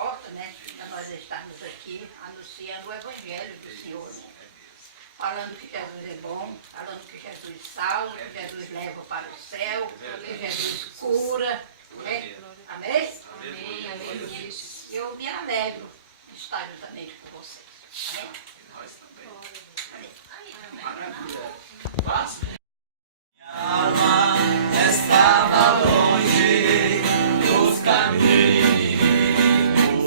importa, né? Para nós estarmos aqui anunciando o Evangelho do Senhor, né? Falando que Jesus é bom, falando que Jesus salva, que Jesus leva para o céu, que Jesus cura, né? Amém? Amém, amém. Eu me alegro de estar juntamente com vocês. Amém? Nós também. Amém. Maravilha. Passa. Minha alma estava longe dos caminhos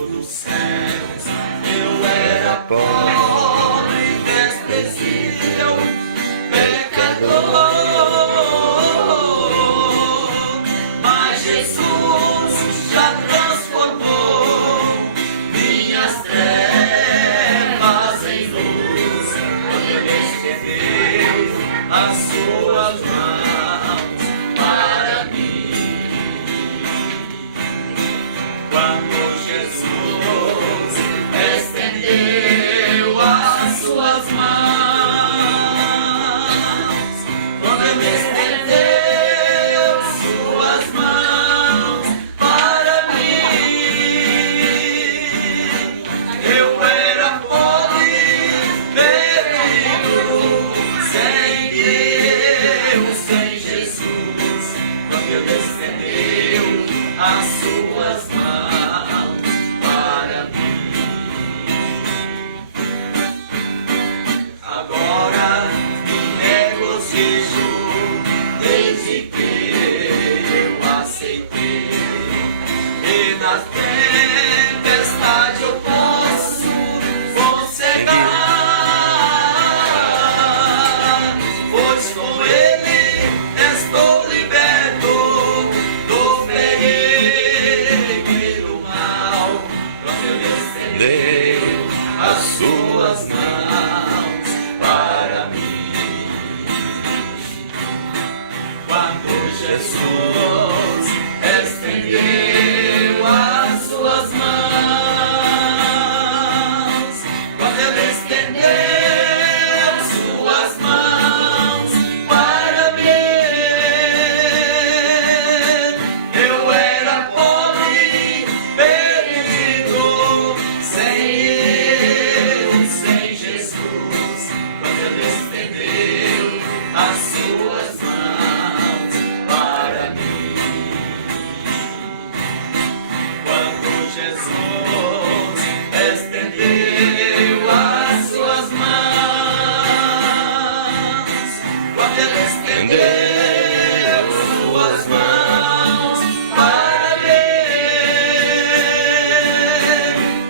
dos céus. Eu era pobre, desprezível, pecador. Mas Jesus já transformou minhas trevas em luz. Quando Ele estendeu as suas mãos para mim. Quando Jesus estendeu as suas mãos, quando Ele estendeu suas mãos para mim, eu era pobre, perdido, sem Deus, sem Jesus. Quando Ele estendeu as suas mãos para mim. Agora me regozijo desde que eu aceitei, e na tempestade eu posso sossegar, pois com Ele estou liberto do perigo e do mal. Quando Ele estendeu as suas mãos para mim. Quando Jesus estendeu as suas mãos, quando Ele estendeu suas mãos para mim, eu era pobre, perdido, sem Deus, sem Jesus. Quando Ele estendeu as suas mãos para mim. Quando Jesus estendeu as suas mãos, quando Ele estendeu suas mãos para mim,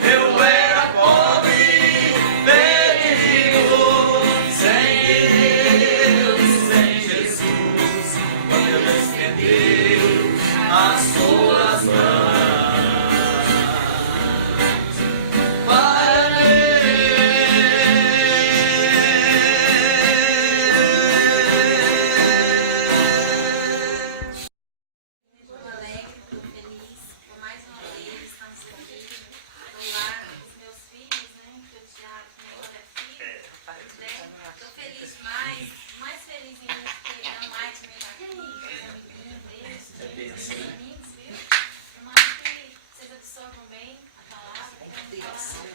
eu era pobre, perdido, sem Deus, sem Jesus. Quando Ele estendeu as suas mãos para mim. Estou alegre, estou feliz, por mais uma vez estamos aqui. Estou lá com os meus filhos, né? Que o Thiago também agora é filho. Né? Estou feliz demais, mais feliz ainda porque a Mai também está aqui, os amiguinhos deles, os amigos, viu? Tomara que vocês absorvam bem a palavra, que é uma palavra, né?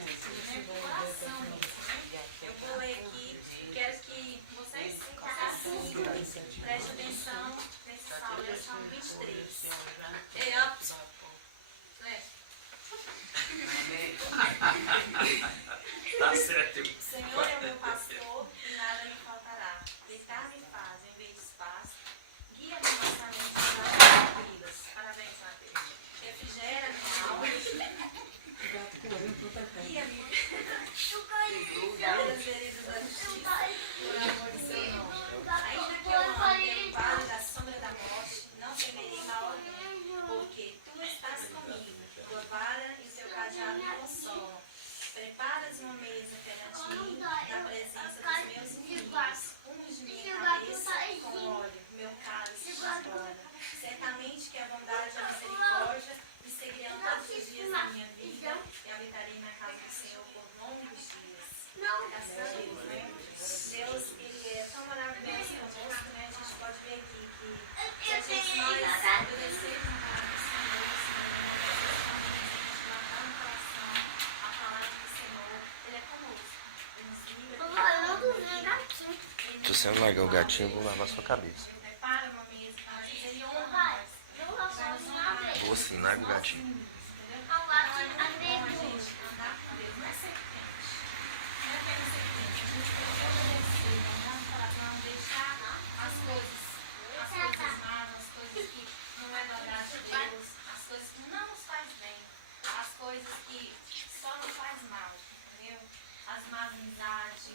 Do coração mesmo, né? Eu vou ler aqui, quero que vocês façam comigo, prestem atenção nesse salmo, é o Salmo 23. Ei, up! Tá certo. O Senhor é o meu pastor e nada me faltará. Deitar-me faz em vez de espaço. Guia-me mansamente por águas tranquilas. Parabéns, Mateus. Refrigera minha alma. Guia-me pelas veredas da justiça, por amor do seu nome. Ainda que eu ande pelo vale da sombra da morte, não temerei mal algum, porque tu estás comigo. Tua vara e o teu cajado me consolam. Preparas uma mesa perante mim, na presença dos meus inimigos. Unge minha cabeça com óleo, meu cálice transborda. Certamente que a bondade e a misericórdia me seguirão todos os dias da minha vida e habitarei na casa do Senhor por longos dias. Graças a Deus, né? Deus, Ele é tão maravilhoso conosco, né? A gente pode ver aqui que se a gente nós obedecermos a palavra do Senhor, o Senhor vai manifestar a gente matando o coração. Se você não largar o gatinho, eu vou lavar sua cabeça. Ele prepara uma mesa para nós fazer honra. Vai nos honrar. Vou sim, larga o gatinho. Entendeu? Então é muito bom a gente andar com Deus. Não é serpente. Não é apenas serpente. A gente tem que obedecer. Não deixar as coisas más, as coisas que não é do agrado de Deus, as coisas que não nos faz bem, as coisas que só nos faz mal, entendeu? As más amizades,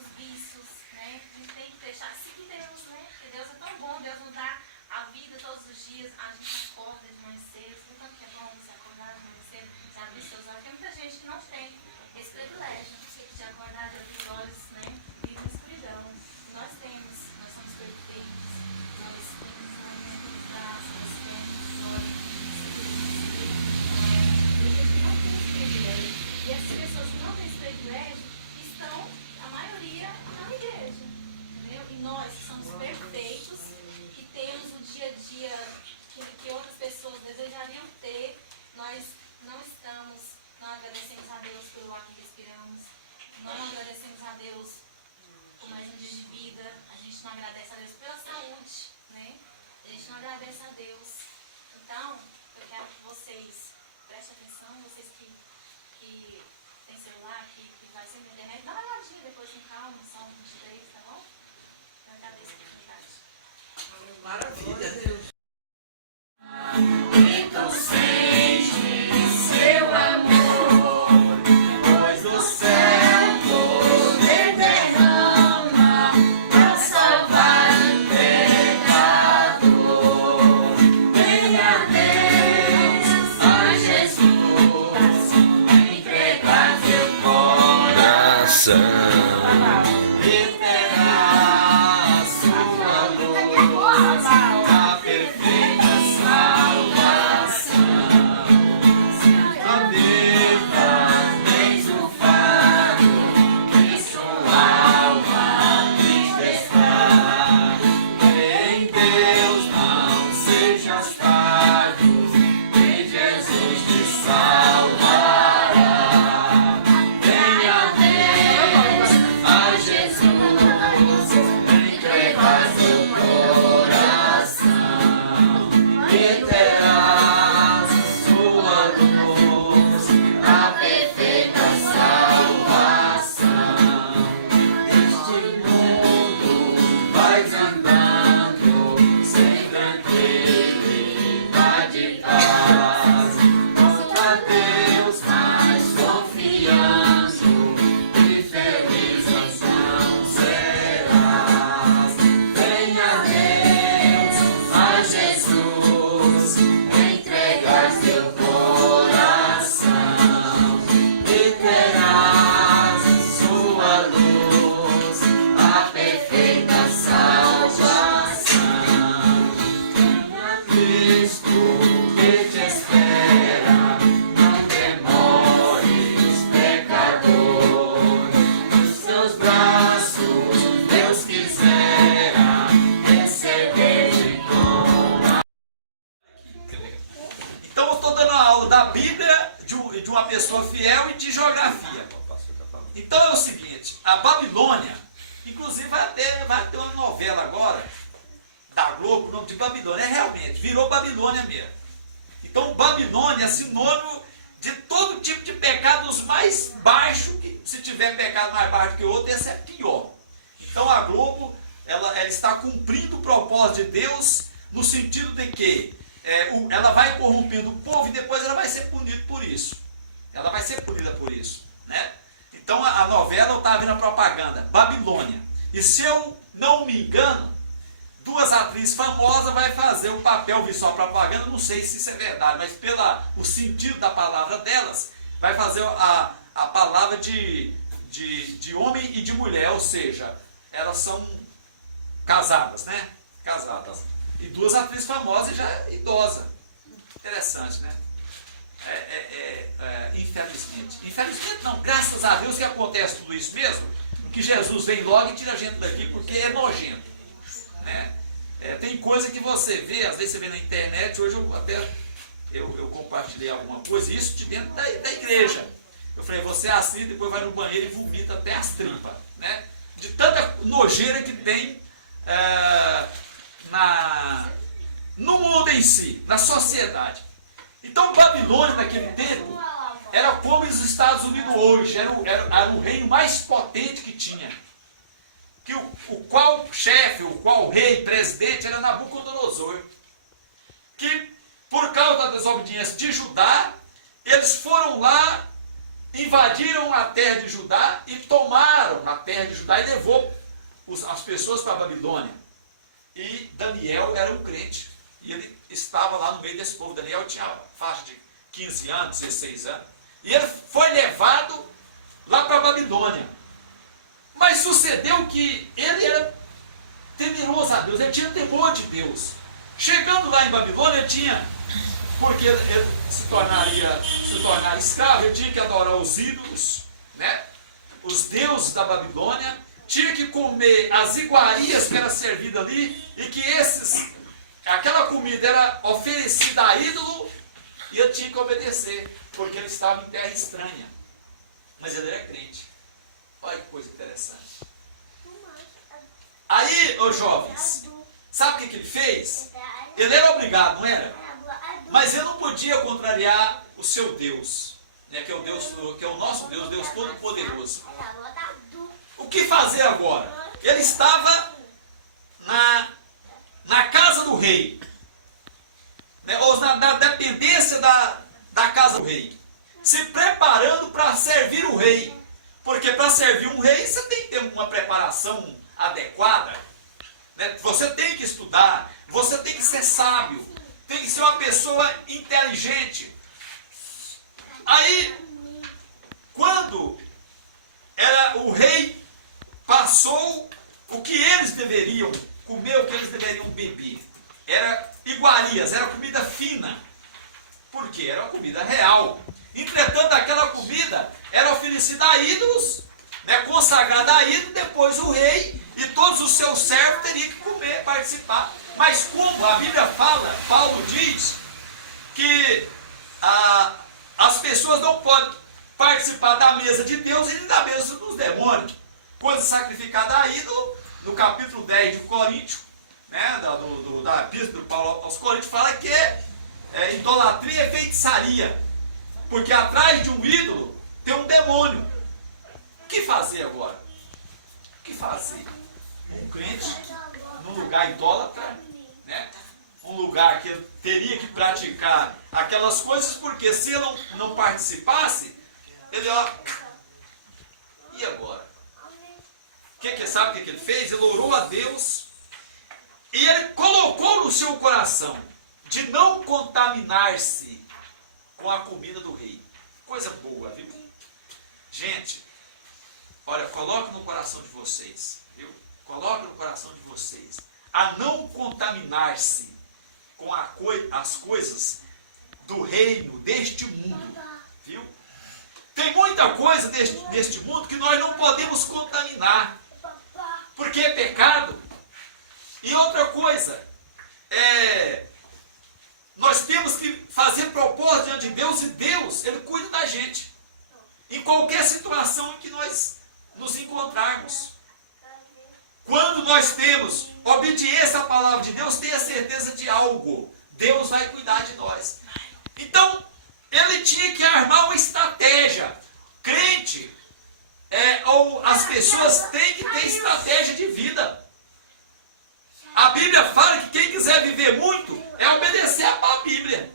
os vícios, né? A gente tem que deixar, seguir Deus, né? Porque Deus é tão bom, Deus nos dá a vida todos os dias, a gente acorda de manhã cedo, o tanto que é bom você acordar de manhã cedo, você abrir seus olhos. Tem muita gente que não tem esse privilégio de acordar, de abrir os olhos, né? E na escuridão. Nós temos, nós somos perfeitos, nós temos um momento de graça, nós temos olhos, e a gente não tem esse privilégio. E as pessoas que não têm esse privilégio estão, a maioria, na igreja. Entendeu? E nós que somos perfeitos, que temos o dia a dia que outras pessoas desejariam ter, nós não estamos, não agradecemos a Deus pelo ar que respiramos, não agradecemos a Deus por mais um dia de vida, a gente não agradece a Deus pela saúde, né? A gente não agradece a Deus. Então, eu quero que vocês prestem atenção, vocês que têm celular, que vai ser na internet, dá uma olhadinha depois com calma, Salmo 23, tá bom? Eu agradeço a oportunidade. Maravilha, Deus. Então sente seu amor, pois do céu poder derrama pra salvar o pecador. Venha Deus, a Jesus, entregar teu coração. E terá sua luz, a perfeita salvação. Habita tens o faro, que sua alma está. Em Deus não sejas tardo, em Jesus te salvará. Venha Deus, a Jesus, entregar teu coração. E terás sua luz, a perfeita salvação. Neste mundo vais andando, sem tranquilidade e paz. Contra Deus mais confiando, e feliz então serás. Venha Deus, a Jesus, entregar teu coração. E terás sua luz, a perfeita salvação. Venha Cristo que te espera, não demores, pecador. Nos teus braços Deus quisera receber-te com. Então eu estou dando a aula da Bíblia, de uma pessoa fiel e de geografia. Então é o seguinte, a Babilônia, inclusive vai ter uma novela agora, da Globo, o nome de Babilônia, realmente, virou Babilônia mesmo. Então Babilônia é sinônimo de todo tipo de pecados mais baixo, que se tiver pecado mais baixo que o outro, esse é pior. Então a Globo, ela está cumprindo o propósito de Deus, no sentido de que ela vai corrompendo o povo e depois ela vai ser punida por isso. Ela vai ser punida por isso, né? Então a novela, eu estava vendo a propaganda, Babilônia. E se eu não me engano, duas atrizes famosas vai fazer o papel, vi só a propaganda, não sei se isso é verdade, mas pelo sentido da palavra delas, vai fazer a palavra de homem e de mulher, ou seja, elas são casadas, né? Casadas. E duas atrizes famosas já idosas. Interessante, né? Infelizmente. Infelizmente não, graças a Deus que acontece tudo isso mesmo, que Jesus vem logo e tira a gente daqui, porque é nojento. Né? Tem coisa que você vê, às vezes você vê na internet, hoje eu compartilhei alguma coisa, isso de dentro da igreja. Eu falei, você assiste, depois vai no banheiro e vomita até as tripas. Né? de tanta nojeira que tem no mundo em si, na sociedade. Então Babilônia naquele tempo era como os Estados Unidos hoje, era o reino mais potente que tinha. Que o qual chefe, o qual rei, presidente era Nabucodonosor. Que por causa da desobediência de Judá, eles foram lá, invadiram a terra de Judá e tomaram a terra de Judá e levou as pessoas para a Babilônia. E Daniel era um crente. E ele estava lá no meio desse povo. Daniel tinha faixa de 15 anos, 16 anos. E ele foi levado lá para a Babilônia. Mas sucedeu que ele era temeroso a Deus, ele tinha temor de Deus. Chegando lá em Babilônia, ele tinha, porque ele se tornaria escravo, ele tinha que adorar os ídolos, né? Os deuses da Babilônia, tinha que comer as iguarias que era servida ali, e que aquela comida era oferecida a ídolo, e ele tinha que obedecer, porque ele estava em terra estranha. Mas ele era crente. Olha que coisa interessante. Aí, ô jovens, sabe o que ele fez? Ele era obrigado, não era? Mas ele não podia contrariar o seu Deus, né? Que é o nosso Deus, Deus Todo-Poderoso. O que fazer agora? Ele estava na casa do rei, né? Ou na dependência da casa do rei, se preparando para servir o rei. Porque para servir um rei, você tem que ter uma preparação adequada, né? Você tem que estudar, você tem que ser sábio, tem que ser uma pessoa inteligente. Aí, quando o rei passou o que eles deveriam comer, o que eles deveriam beber, era iguarias, era comida fina, porque era uma comida real. Entretanto, aquela comida era oferecida a ídolos, né, consagrada a ídolos, depois o rei e todos os seus servos teriam que comer, participar. Mas como a Bíblia fala, Paulo diz que as pessoas não podem participar da mesa de Deus e nem da mesa dos demônios. Coisa sacrificada a ídolo, no capítulo 10 de Coríntios, né, da epístola do Paulo aos Coríntios, fala que idolatria é feitiçaria. Porque atrás de um ídolo tem um demônio. O que fazer agora? O que fazer? Um crente num lugar idólatra, né? Um lugar que ele teria que praticar aquelas coisas, porque se ele não participasse, ele e agora? Sabe o que ele fez? Ele orou a Deus e ele colocou no seu coração de não contaminar-se com a comida do rei. Coisa boa, viu? Gente, olha, coloque no coração de vocês, viu? Coloque no coração de vocês a não contaminar-se com as coisas do reino, deste mundo, viu? Tem muita coisa deste mundo que nós não podemos contaminar, porque é pecado. E outra coisa, nós temos que fazer propósito diante de Deus, e Deus, Ele cuida da gente. Em qualquer situação em que nós nos encontrarmos. Quando nós temos obediência à palavra de Deus, tenha certeza de algo. Deus vai cuidar de nós. Então, ele tinha que armar uma estratégia. Crente, ou as pessoas têm que ter estratégia de vida. A Bíblia fala que quem quiser viver muito é obedecer à Bíblia.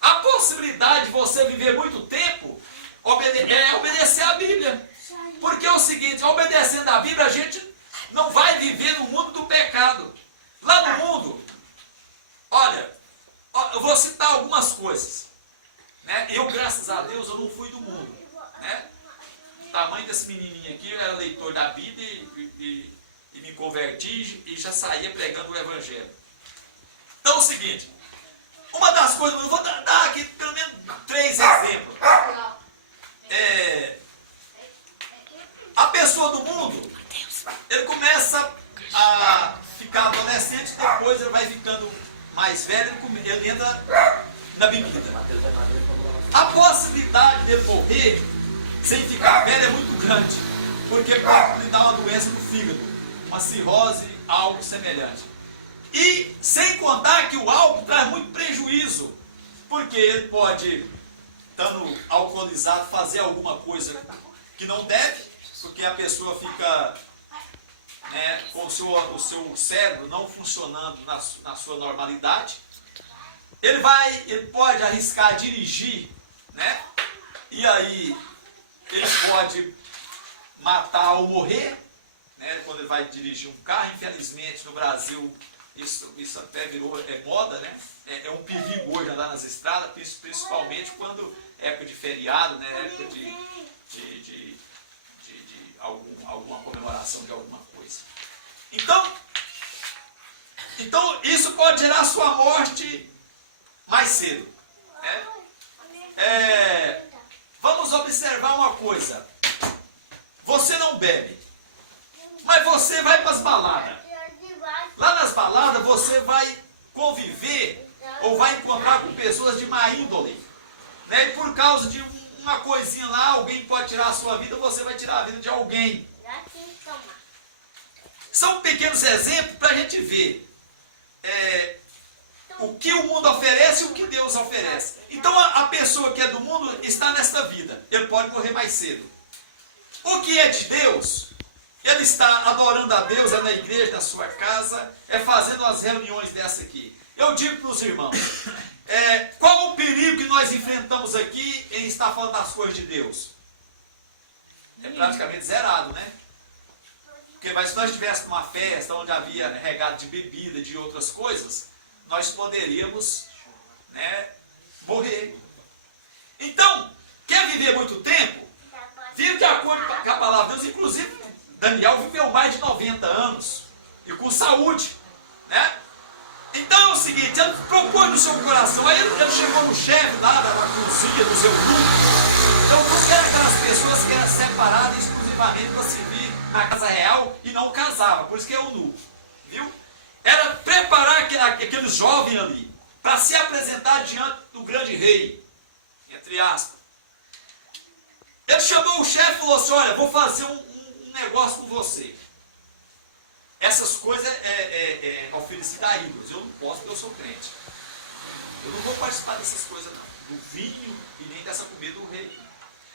A possibilidade de você viver muito tempo é obedecer à Bíblia. Porque é o seguinte, obedecendo à Bíblia, a gente não vai viver no mundo do pecado. Lá no mundo, olha, eu vou citar algumas coisas, né? Eu, graças a Deus, eu não fui do mundo, né? O tamanho desse menininho aqui, eu era leitor da Bíblia e me converti e já saía pregando o Evangelho. Então é o seguinte, uma das coisas, eu vou dar aqui pelo menos 3 exemplos. A pessoa do mundo, ele começa a ficar adolescente, depois ele vai ficando mais velho, ele entra na bebida. A possibilidade dele morrer sem ficar velho é muito grande. porque pode lhe dar uma doença no fígado, uma cirrose, algo semelhante. E sem contar que o álcool traz muito prejuízo, porque ele pode, estando alcoolizado, fazer alguma coisa que não deve, porque a pessoa fica, né, com o seu cérebro não funcionando na sua normalidade. Ele pode arriscar dirigir, né? E aí ele pode matar ou morrer, né? Quando ele vai dirigir um carro. Infelizmente no Brasil isso até virou moda, né? É um perigo hoje andar nas estradas, principalmente quando é época de feriado, né? Época de alguma comemoração de alguma coisa. Então isso pode gerar sua morte mais cedo, né? Vamos observar uma coisa. Você não bebe, mas você vai para as baladas. Lá nas baladas você vai conviver ou vai encontrar com pessoas de má índole, né? E por causa de uma coisinha lá, alguém pode tirar a sua vida, você vai tirar a vida de alguém. São pequenos exemplos para a gente ver o que o mundo oferece e o que Deus oferece. Então a pessoa que é do mundo está nesta vida, ele pode morrer mais cedo. O que é de Deus, ele está adorando a Deus, é na igreja, na sua casa, é fazendo as reuniões dessa aqui. Eu digo para os irmãos, qual o perigo que nós enfrentamos aqui em estar falando das coisas de Deus? É praticamente zerado, né? Mas se nós estivéssemos numa festa onde havia regado de bebida, de outras coisas, nós poderíamos, né, morrer. Então, quer viver muito tempo? Vive de acordo com a palavra de Deus. Inclusive, Daniel viveu mais de 90 anos e com saúde, né? Então é o seguinte, ele propôs no seu coração, aí ele chegou no chefe lá da cozinha, do seu grupo. Então, porque eram aquelas pessoas que eram separadas exclusivamente para servir na casa real e não casava, por isso que é eunuco, viu? Era preparar aqueles jovens ali para se apresentar diante do grande rei, entre aspas. Ele chamou o chefe e falou assim: olha, vou fazer um negócio com você. Essas coisas é oferecidas a ídolos. Eu não posso, porque eu sou crente. Eu não vou participar dessas coisas não, do vinho e nem dessa comida do rei.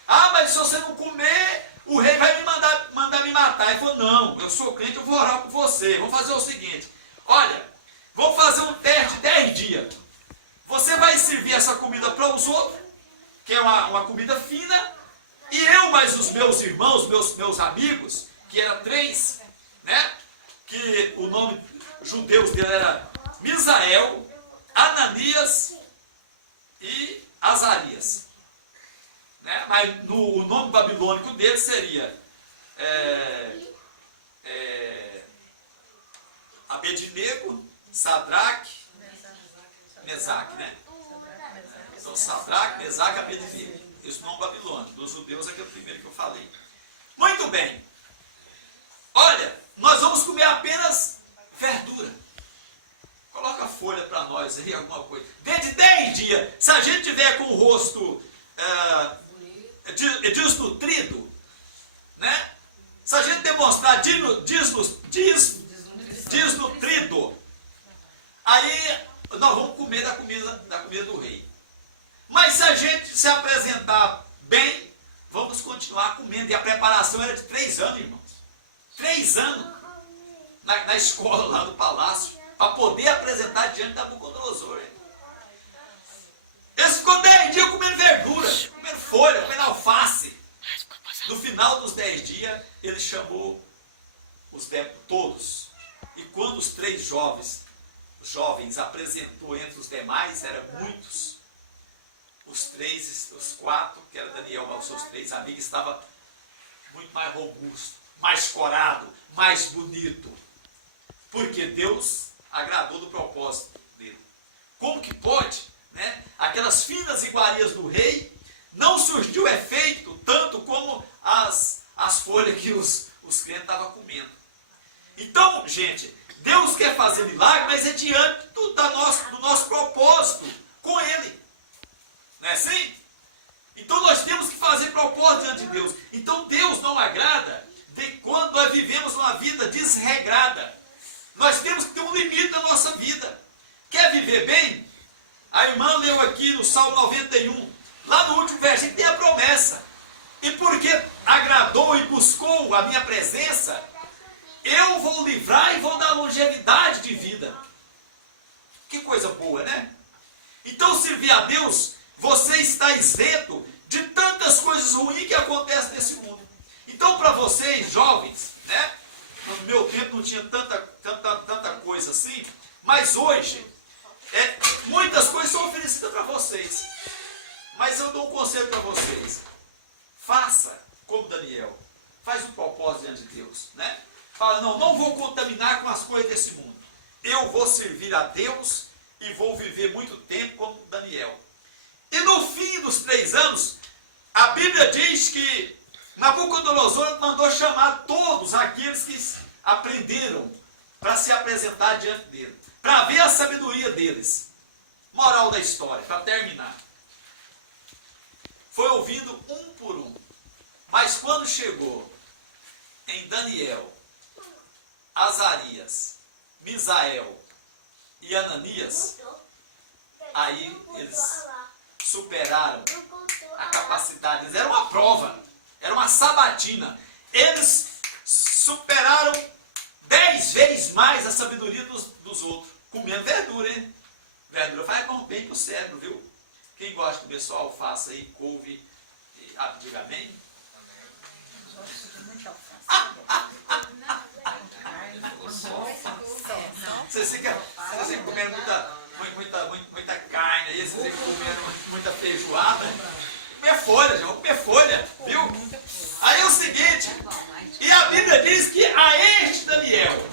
Ah, mas se você não comer, o rei vai me mandar me matar. Ele falou: não, eu sou crente, eu vou orar por você. Vamos fazer o seguinte: olha, vou fazer um teste de 10 dias. Você vai servir essa comida para os outros, que é uma comida fina, e eu mais os meus irmãos, meus amigos, que eram 3, né? Que o nome judeus dele era Misael, Ananias e Azarias. Né? Mas o nome babilônico dele seria Abednego, Sadraque, Mesaque, né? Então Sadraque, Mesaque, Abednego. Esse nome babilônico. Dos judeus é aquele primeiro que eu falei. Muito bem. Olha, nós vamos comer apenas verdura. Coloca folha para nós aí, alguma coisa. Dentro de 10 dias, se a gente tiver com o rosto desnutrido, né? Se a gente demonstrar desnutrido, aí nós vamos comer da comida do rei. Mas se a gente se apresentar bem, vamos continuar comendo. E a preparação era de 3 anos, irmãos. 3 anos na escola lá do palácio, para poder apresentar diante da Nabucodonosor. Eles ficou 10 dias comendo verdura, comendo folha, comendo alface. No final dos 10 dias, ele chamou os 10 todos. E quando os 3 jovens apresentou entre os demais, eram muitos. Os 4, que era Daniel, os seus 3 amigos, estavam muito mais robustos, mais corado, mais bonito. Porque Deus agradou do propósito dele. Como que pode, né? Aquelas finas iguarias do rei não surgiu efeito tanto como as folhas que os crentes estavam comendo. Então, gente, Deus quer fazer milagre, mas é diante do nosso propósito com Ele. Não é assim? Então nós temos que fazer propósito diante de Deus. Então Deus não agrada quando nós vivemos uma vida desregrada. Nós temos que ter um limite na nossa vida. Quer viver bem? A irmã leu aqui no Salmo 91, lá no último versículo tem a promessa. E porque agradou e buscou a minha presença, eu vou livrar e vou dar longevidade de vida. Que coisa boa, né? Então, servir a Deus, você está isento de tantas coisas ruins que acontecem nesse mundo. Então, para vocês, jovens, né? No meu tempo não tinha tanta coisa assim, mas hoje, muitas coisas são oferecidas para vocês. Mas eu dou um conselho para vocês. Faça como Daniel. Faz um propósito diante de Deus, né? Fala, não vou contaminar com as coisas desse mundo. Eu vou servir a Deus e vou viver muito tempo como Daniel. E no fim dos 3 anos, a Bíblia diz que Nabucodonosor mandou chamar todos aqueles que aprenderam para se apresentar diante dele, para ver a sabedoria deles. Moral da história, para terminar. Foi ouvindo um por um. Mas quando chegou em Daniel, Azarias, Misael e Ananias, aí eles superaram a capacidade. Eles eram uma prova, era uma sabatina. Eles superaram 10 vezes mais a sabedoria dos outros, comendo verdura, hein? Verdura faz bem pro cérebro, viu? Quem gosta de comer só alface aí, couve, diga amém? Vocês ficam comendo muita carne aí, vocês ficam comendo muita feijoada. Comer folha, gente, vamos comer folha, viu? Aí é o seguinte, e a Bíblia diz que a este Daniel,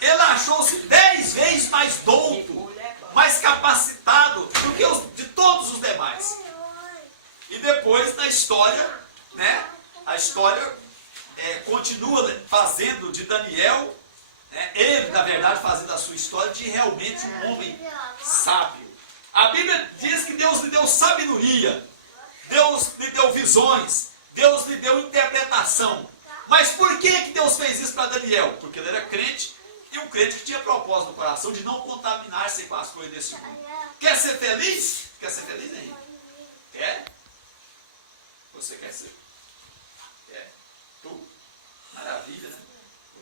ele achou-se 10 vezes mais douto, mais capacitado do que de todos os demais. E depois, na história, né, a história continua fazendo de Daniel, ele, na verdade, fazendo a sua história de realmente um homem sábio. A Bíblia diz que Deus lhe deu sabedoria, Deus lhe deu visões, Deus lhe deu interpretação. Mas por que Deus fez isso para Daniel? Porque ele era crente, e um crente que tinha propósito no coração de não contaminar-se com as coisas desse mundo. Quer ser feliz? Quer ser feliz, hein? Quer? Você quer ser? Quer? Tu? Maravilha, né?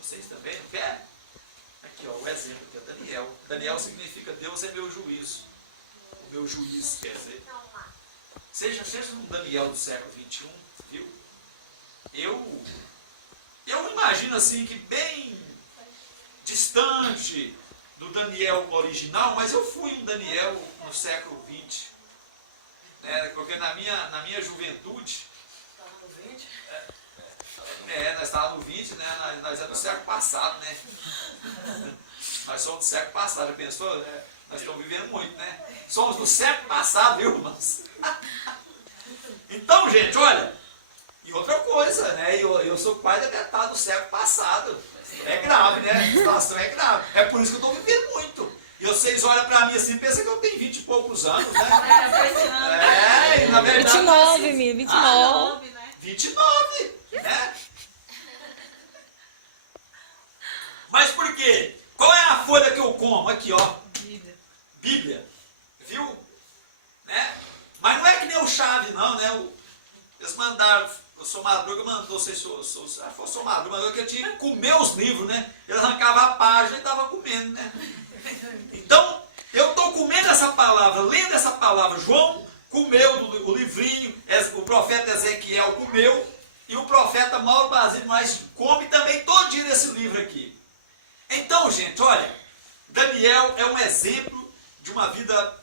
Vocês também não querem? Aqui, ó, o exemplo que é Daniel. Daniel significa Deus é meu juízo. O meu juiz, quer dizer. Seja um Daniel do século XXI, viu? Eu imagino assim que bem distante do Daniel original, mas eu fui um Daniel no século XX. Né? Porque na minha juventude, nós estávamos no 20, né? Nós é do século passado, né? Nós somos do século passado, já pensou? Né? Nós estamos vivendo muito, né? Somos do século passado, viu, irmãos? Então, gente, olha, e outra coisa, né? Eu sou pai da metade do século passado. É grave, né? A situação é grave. É por isso que eu estou vivendo muito. E vocês olham para mim assim e pensam que eu tenho 20 e poucos anos, né? E na verdade... 29, minha, 29. 29, né? Mas por quê? Qual é a folha que eu como? Aqui, ó. Bíblia. Viu? Né? Mas não é que nem o Chave, não, né? Eles mandaram, o Sou Madruga mandou, se eu sou Madruga, mandou que eu tinha que comer os livros, né? Ele arrancava a página e estava comendo, né? Então, eu estou comendo essa palavra, lendo essa palavra. João comeu o livrinho, o profeta Ezequiel comeu, e o profeta Mauro Basílio mais come também todinho desse livro aqui. Então, gente, olha, Daniel é um exemplo de uma vida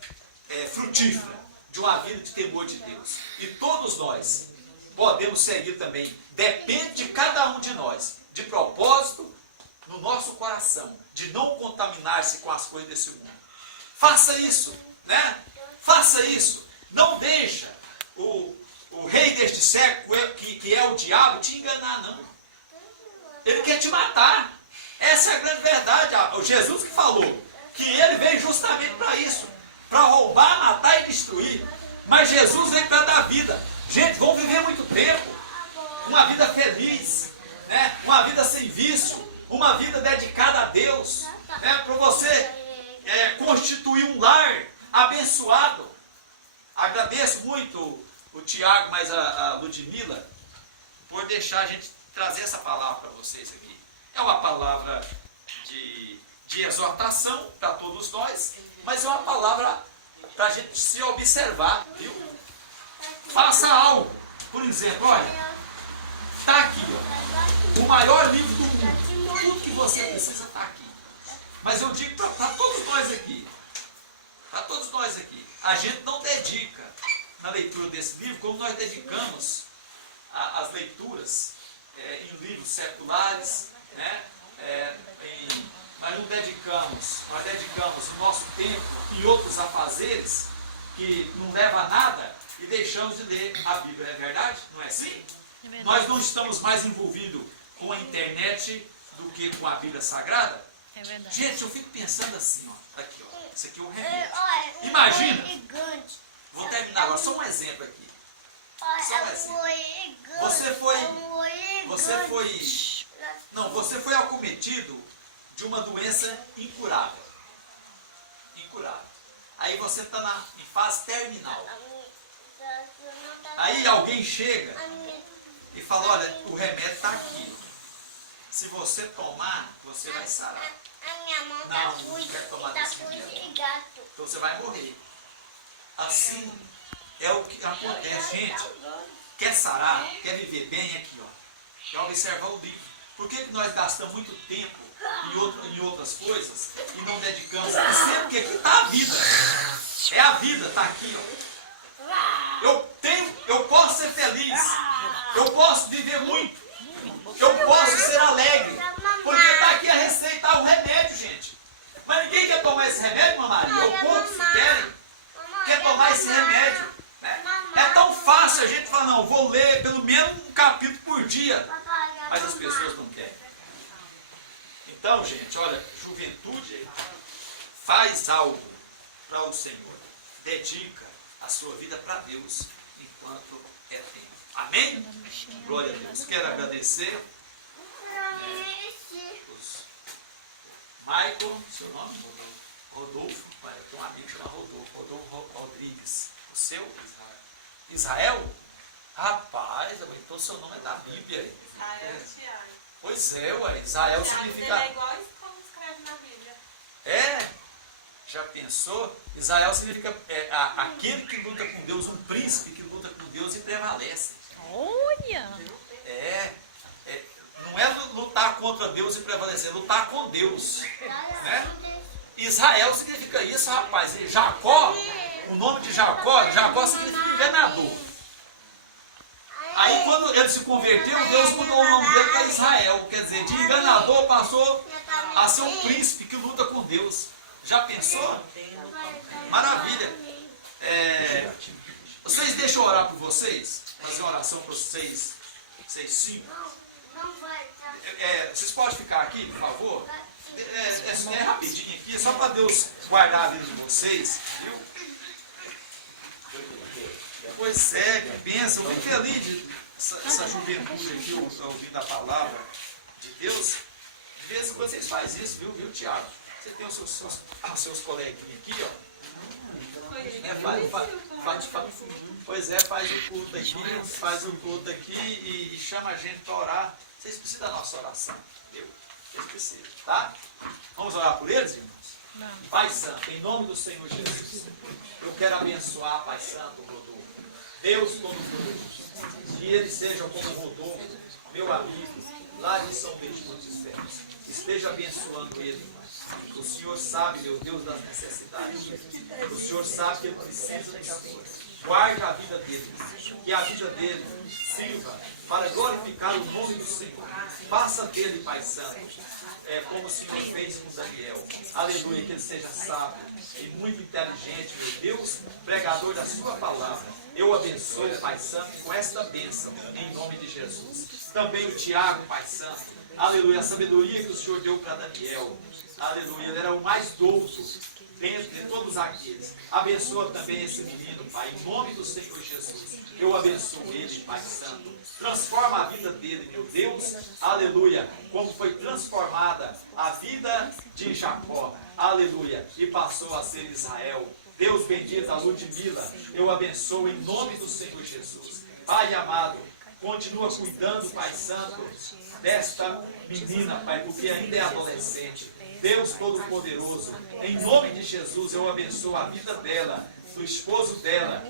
frutífera, de uma vida de temor de Deus. E todos nós podemos seguir também. Depende de cada um de nós, de propósito no nosso coração, de não contaminar-se com as coisas desse mundo. Faça isso, né? Faça isso. Não deixa o rei deste século, que é o diabo, te enganar, não. Ele quer te matar. Essa é a grande verdade. O Jesus que falou que ele veio justamente para isso, para roubar, matar e destruir. Mas Jesus veio para dar vida. Gente, vamos viver muito tempo, uma vida feliz, né? Uma vida sem vício, uma vida dedicada a Deus, né? Para você constituir um lar abençoado. Agradeço muito o Tiago, mas a Ludmila, por deixar a gente trazer essa palavra para vocês aqui. É uma palavra de exortação para todos nós, mas é uma palavra para a gente se observar, viu? Faça algo. Por exemplo, olha, está aqui, ó, o maior livro do mundo. Tudo que você precisa está aqui. Mas eu digo para todos nós aqui, a gente não dedica na leitura desse livro como nós dedicamos as leituras em livros seculares, né? Nós dedicamos o nosso tempo em outros afazeres que não levam a nada e deixamos de ler a Bíblia, é verdade? Não é assim? Nós não estamos mais envolvidos com a internet do que com a Bíblia Sagrada? É verdade. Gente, eu fico pensando assim, ó, aqui, ó, isso aqui é um remédio. Imagina, vou terminar agora, só um exemplo aqui. Só um exemplo. Você foi acometido de uma doença incurável. Aí você está em fase terminal. Aí alguém chega e fala, olha, o remédio está aqui. Se você tomar, você vai sarar. Não quer tomar desse remédio. Então você vai morrer. Assim é o que acontece, gente. Quer sarar, quer viver bem aqui, ó. Quer observar o livro. Por que nós gastamos muito tempo em outras coisas e não dedicamos a você? Porque aqui está a vida. É a vida, está aqui, ó. Eu posso ser feliz. Eu posso viver muito. Eu posso ser alegre. Porque está aqui a receita, o remédio, gente. Mas ninguém quer tomar esse remédio, mamãe. É o poucos que querem. Quer tomar esse remédio. Né? É tão fácil a gente falar, não, vou ler pelo menos um capítulo por dia. Mas as pessoas não querem. Então, gente, olha, juventude, faz algo para o Senhor. Dedica a sua vida para Deus enquanto é tempo. Amém? Glória a Deus. Quero agradecer os Michael, seu nome? Rodolfo. Olha, tem um amigo que chama Rodolfo Rodrigues. O seu? Israel? Rapaz, então seu nome é da Bíblia. Israel Tiago. Pois é, ué. Israel significa... É igual como escreve na Bíblia. É? Já pensou? Israel significa aquele que luta com Deus, um príncipe que luta com Deus e prevalece. Olha! Não é lutar contra Deus e prevalecer, é lutar com Deus. Né? Israel significa isso, rapaz. E Jacó, o nome de Jacó significa enganador. Aí quando ele se converteu, Deus mudou o nome dele para Israel. Quer dizer, de enganador passou a ser um príncipe que luta com Deus. Já pensou? Maravilha. Vocês deixam eu orar por vocês? Fazer uma oração para vocês 5. Vocês podem ficar aqui, por favor? É rapidinho aqui, é só para Deus guardar a vida de vocês, viu? Pois é, que bênção. Eu fico feliz de essa juventude aqui, ouvindo a palavra de Deus. De vez em quando vocês fazem isso, viu, Tiago? Você tem os seus coleguinhas aqui, ó. Faz o culto aqui e chama a gente para orar. Vocês precisam da nossa oração, viu? Vocês precisam, tá? Vamos orar por eles, irmãos? Pai Santo, em nome do Senhor Jesus, eu quero abençoar, Pai Santo, Rodolfo. Deus Todo-Poderoso, que ele seja como Rodolfo, meu amigo, lá de São Benedito de Férias. Esteja abençoando ele, Pai. O Senhor sabe, meu Deus, das necessidades. O Senhor sabe que ele precisa do Senhor. Guarde a vida dele, que a vida dele sirva para glorificar o nome do Senhor. Faça dele, Pai Santo, como o Senhor fez com Daniel. Aleluia, que ele seja sábio e muito inteligente, meu Deus, pregador da sua palavra. Eu abençoo, Pai Santo, com esta bênção, em nome de Jesus. Também o Tiago, Pai Santo. Aleluia, a sabedoria que o Senhor deu para Daniel. Aleluia, ele era o mais douto dentre todos aqueles. Abençoa também esse menino, Pai, em nome do Senhor Jesus. Eu abençoo ele, Pai Santo. Transforma a vida dele, meu Deus. Aleluia. Como foi transformada a vida de Jacó. Aleluia. E passou a ser Israel. Deus bendito, a Ludmila. Eu abençoo em nome do Senhor Jesus. Pai amado, continua cuidando, Pai Santo, desta menina, Pai, porque ainda é adolescente. Deus Todo-Poderoso, em nome de Jesus, eu abençoo a vida dela, do esposo dela,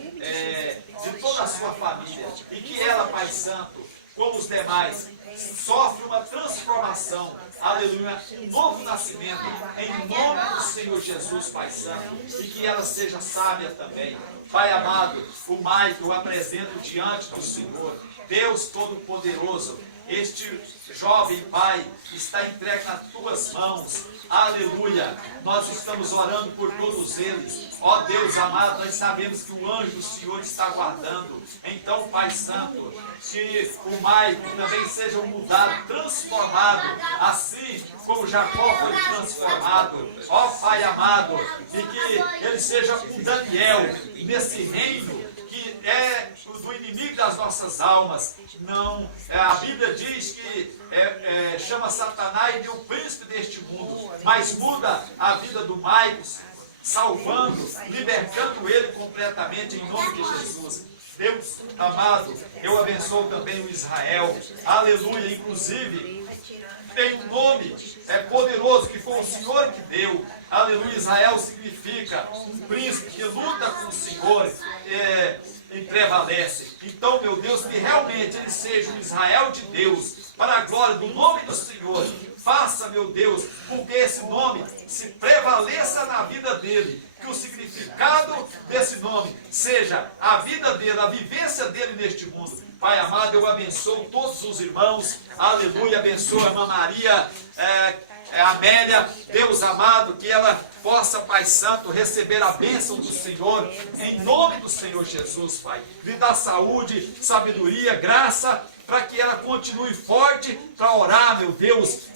de toda a sua família, e que ela, Pai Santo, como os demais, sofre uma transformação, aleluia, um novo nascimento, em nome do Senhor Jesus, Pai Santo, e que ela seja sábia também. Pai amado, o Michael eu apresento diante do Senhor, Deus Todo-Poderoso. Este jovem pai está entregue nas tuas mãos. Aleluia. Nós estamos orando por todos eles. Ó Deus amado, nós sabemos que o anjo do Senhor está guardando. Então, Pai Santo, que o Maico também seja mudado, transformado, assim como Jacó foi transformado. Ó Pai amado, e que ele seja um Daniel nesse reino que é do inimigo das nossas almas. Não, a Bíblia diz que chama Satanás de o príncipe deste mundo, mas muda a vida do Maicon, salvando, libertando ele completamente em nome de Jesus. Deus amado, eu abençoo também o Israel, aleluia, inclusive tem um nome poderoso que foi o Senhor que deu, aleluia. Israel significa um príncipe que luta com o Senhor e prevalece. Então, meu Deus, que realmente ele seja um Israel de Deus, para a glória do nome do Senhor. Faça, meu Deus, com que esse nome se prevaleça na vida dele, que o significado desse nome seja a vida dele, a vivência dele neste mundo. Pai amado, eu abençoo todos os irmãos, aleluia, abençoa a irmã Maria, Amélia, Deus amado, que ela possa, Pai Santo, receber a bênção do Senhor, em nome do Senhor Jesus, Pai. Lhe dá saúde, sabedoria, graça, para que ela continue forte, para orar, meu Deus,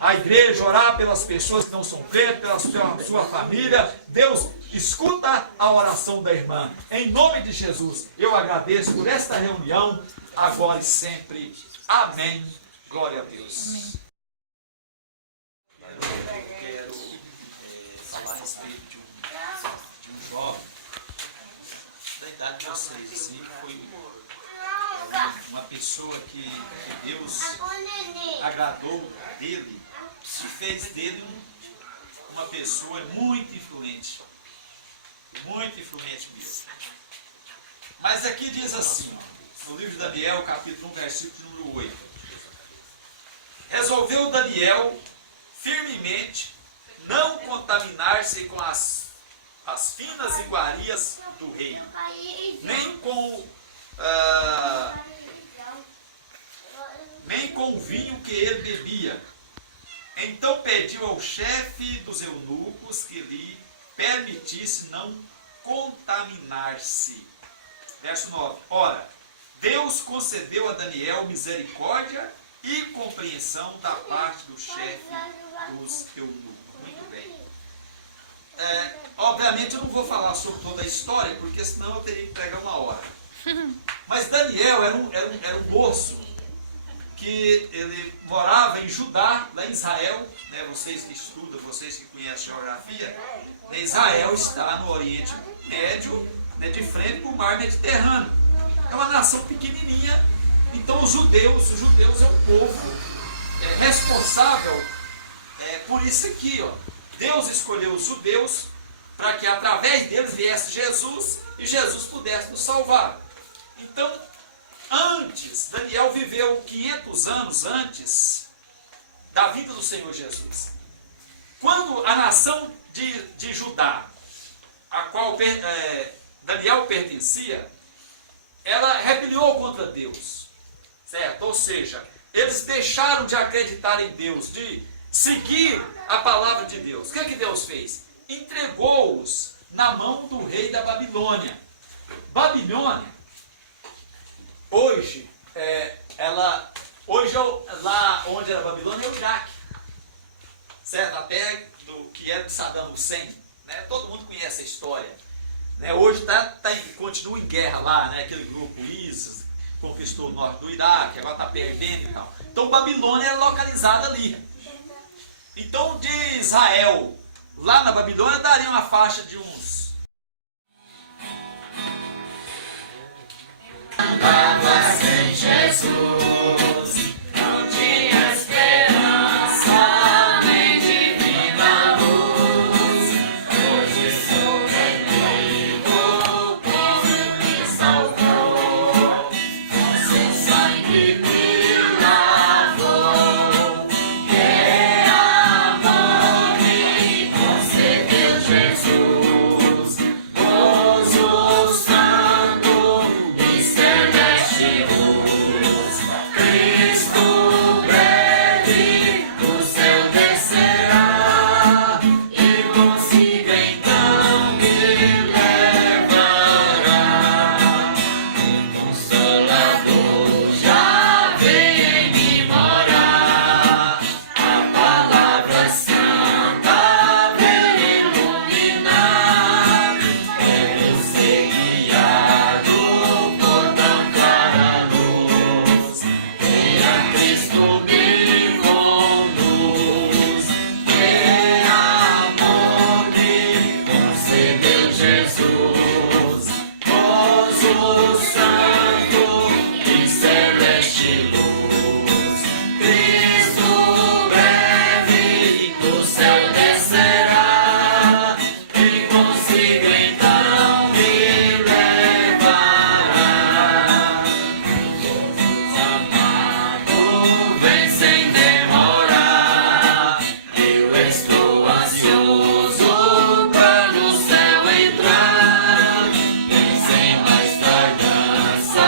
a igreja, orar pelas pessoas que não são crentes, pela sua família. Deus, escuta a oração da irmã. Em nome de Jesus, eu agradeço por esta reunião, agora e sempre. Amém. Glória a Deus. Amém. Eu quero falar a respeito de um jovem da idade de vocês, assim, foi uma pessoa que Deus agradou dele e fez dele uma pessoa muito influente mesmo. Mas aqui diz assim, no livro de Daniel, capítulo 1, versículo número 8. Resolveu Daniel firmemente não contaminar-se com as finas iguarias do rei, nem com o vinho que ele bebia. Então pediu ao chefe dos eunucos que lhe permitisse não contaminar-se. Verso 9. Ora, Deus concedeu a Daniel misericórdia e compreensão da parte do chefe dos eunucos. Muito bem. Obviamente eu não vou falar sobre toda a história, porque senão eu teria que pregar uma hora. Mas Daniel era um moço que ele morava em Judá, lá em Israel, né? Vocês que estudam, vocês que conhecem geografia, né? Israel está no Oriente Médio, né? De frente para o mar Mediterrâneo. É uma nação pequenininha. Então os judeus é um povo responsável por isso aqui, ó. Deus escolheu os judeus para que através deles viesse Jesus e Jesus pudesse nos salvar. Então, Daniel viveu 500 anos antes da vinda do Senhor Jesus. Quando a nação de Judá, a qual Daniel pertencia, ela rebeliou contra Deus, certo? Ou seja, eles deixaram de acreditar em Deus, de seguir a palavra de Deus. O que Deus fez? Entregou-os na mão do rei da Babilônia. Babilônia, hoje, lá onde era a Babilônia é o Iraque, certo? A terra que era de Saddam Hussein, né? Todo mundo conhece a história. Né? Hoje continua em guerra lá, né? Aquele grupo ISIS conquistou o norte do Iraque, agora está perdendo e tal. Então Babilônia era localizada ali. Então de Israel, lá na Babilônia, daria uma faixa de uns... Andava sem Jesus, não tinha esperança, nem divina luz. Hoje sou bendito, Cristo me salvou, com seu sangue me lavou. Que amor me concedeu Jesus, gozo santo e celeste luz. Cristo breve do céu descerá, e consigo então me levará. O Consolador já vem em mim morar, a palavra santa vem iluminar. Quero ser guiado por tão clara luz, venha Cristo me conduz. Que amor me concedeu Jesus, gozo santo e celeste luz. Cristo breve do céu descerá, e consigo então me levará. Jesus amado, vem sem demorar, eu estou ansioso pra no céu entrar. Vem sem mais tardança,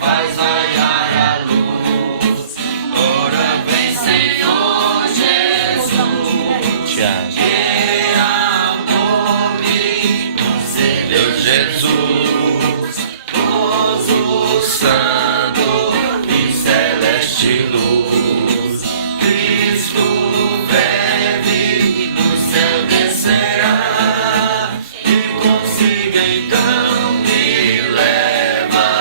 faz raiar a luz. Ora vem, Senhor Jesus. Tiago. Que amor me concedeu Jesus, gozo santo e celeste luz. Cristo breve do céu descerá, e consigo então me levará.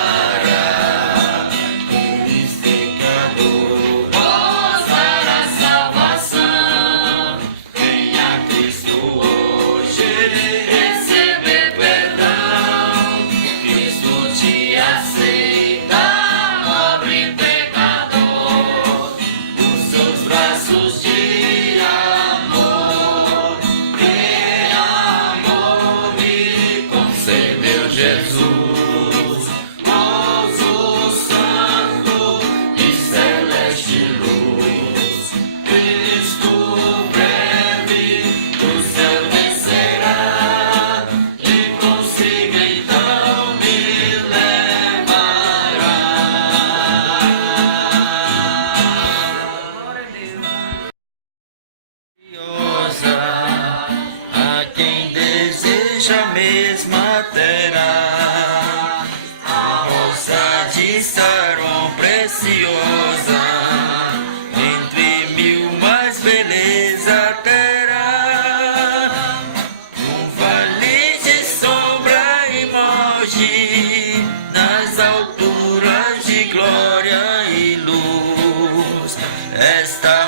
Feliz pecador, gozar a salvação. Venha Cristo hoje receber perdão. Cristo te aceita, pobre pecador, nos seus braços de amor. Que amor me concedeu Jesus, gozo santo e celeste luz. Cristo breve do céu descerá, e consigo então me levará. Gloriosa, a quem deseja a mesma terá, a rosa de Saron preciosa, entre mil mais beleza terá. Um vale de sombra e morte, nas alturas de glória e luz, esta